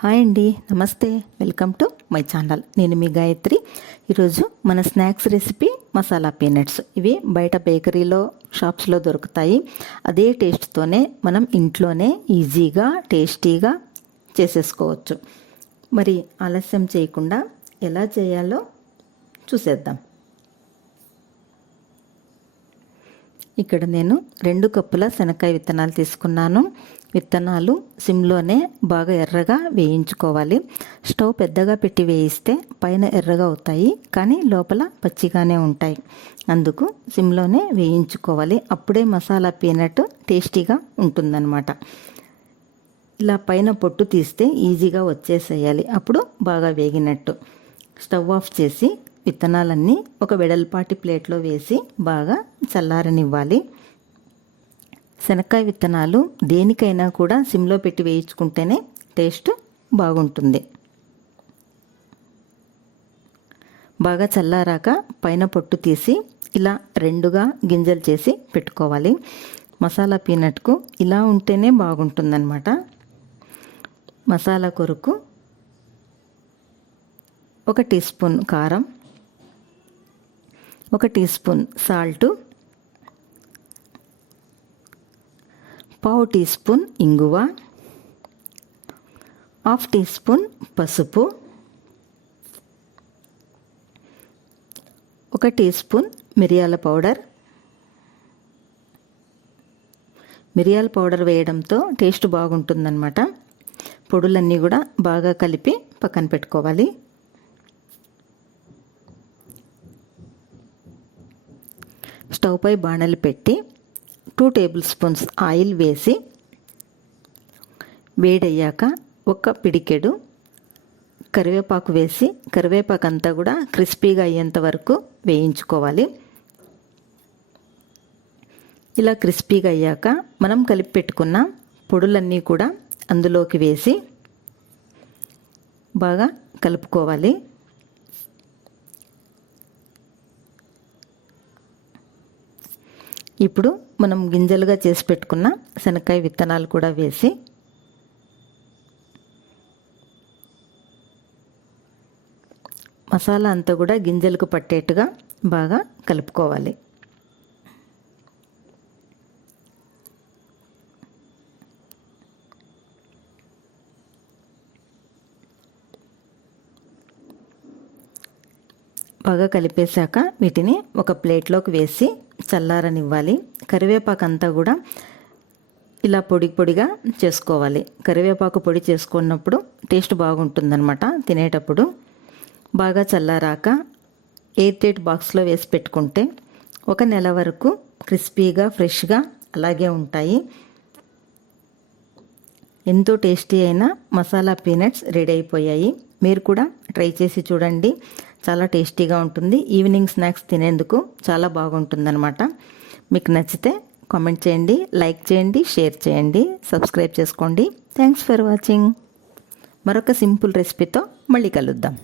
Hi అండి, నమస్తే. Welcome to my channel. నేను మీ గాయత్రి. ఈరోజు మన స్నాక్స్ రెసిపీ మసాలా పీనట్స్. ఇవి బయట బేకరీలో షాప్స్లో దొరుకుతాయి. అదే టేస్ట్తోనే మనం ఇంట్లోనే ఈజీగా టేస్టీగా చేసేసుకోవచ్చు. మరి ఆలస్యం చేయకుండా ఎలా చేయాలో చూసేద్దాం. ఇక్కడ నేను 2 కప్పుల శనక్కాయ విత్తనాలు తీసుకున్నాను. విత్తనాలు సిమ్లోనే బాగా ఎర్రగా వేయించుకోవాలి. స్టవ్ పెద్దగా పెట్టి వేయిస్తే పైన ఎర్రగా అవుతాయి, కానీ లోపల పచ్చిగానే ఉంటాయి. అందుకు సిమ్లోనే వేయించుకోవాలి. అప్పుడే మసాలా పీనట్ టేస్టీగా ఉంటుందన్నమాట. ఇలా పైన పొట్టు తీస్తే ఈజీగా వచ్చేసేయాలి. అప్పుడు బాగా వేగినట్టు. స్టవ్ ఆఫ్ చేసి విత్తనాలన్నీ ఒక వెడల్పాటి ప్లేట్లో వేసి బాగా చల్లారనివ్వాలి. శనక్కాయ విత్తనాలు దేనికైనా కూడా సిమ్లో పెట్టి వేయించుకుంటేనే టేస్ట్ బాగుంటుంది. బాగా చల్లారాక పైన పొట్టు తీసి ఇలా 2గా గింజలు చేసి పెట్టుకోవాలి. మసాలా పీనట్కు ఇలా ఉంటేనే బాగుంటుందన్నమాట. మసాలా కొరకు 1 టీ స్పూన్ కారం, 1 teaspoon salt, 1/2 teaspoon ఇంగువ, 1/2 టీ స్పూన్ పసుపు, 1 టీ స్పూన్ మిరియాల పౌడర్. మిరియాల పౌడర్ వేయడంతో టేస్ట్ బాగుంటుందన్నమాట. పొడులన్నీ కూడా బాగా కలిపి పక్కన పెట్టుకోవాలి. స్టవ్ పై బాణలు పెట్టి 2 టేబుల్ స్పూన్స్ ఆయిల్ వేసి వేడయ్యాక 1 పిడికెడు కరివేపాకు వేసి కరివేపాకు అంతా కూడా క్రిస్పీగా అయ్యేంత వరకు వేయించుకోవాలి. ఇలా క్రిస్పీగా అయ్యాక మనం కలిపి పెట్టుకున్న పొడులన్నీ కూడా అందులోకి వేసి బాగా కలుపుకోవాలి. ఇప్పుడు మనం గింజలుగా చేసి పెట్టుకున్న శనక్కాయ విత్తనాలు కూడా వేసి మసాలా అంతా కూడా గింజలకు పట్టేట్టుగా బాగా కలుపుకోవాలి. బాగా కలిపేశాక వీటిని ఒక ప్లేట్లోకి వేసి చల్లారనివ్వాలి. కరివేపాకు అంతా కూడా ఇలా పొడి పొడిగా చేసుకోవాలి. కరివేపాకు పొడి చేసుకున్నప్పుడు టేస్ట్ బాగుంటుందన్నమాట తినేటప్పుడు. బాగా చల్లారాక ఎయిర్ టైట్ బాక్స్లో వేసి పెట్టుకుంటే 1 నెల వరకు క్రిస్పీగా ఫ్రెష్గా అలాగే ఉంటాయి. ఎంతో టేస్టీ అయిన మసాలా పీనట్స్ రెడీ అయిపోయాయి. మీరు కూడా ట్రై చేసి చూడండి. చాలా టేస్టీగా ఉంటుంది. ఈవినింగ్ స్నాక్స్ తినేందుకు చాలా బాగుంటుందన్నమాట. మీకు నచ్చితే కామెంట్ చేయండి, లైక్ చేయండి, షేర్ చేయండి, సబ్స్క్రైబ్ చేసుకోండి. Thanks for watching. మరొక సింపుల్ రెసిపీతో మళ్ళీ కలుద్దాం.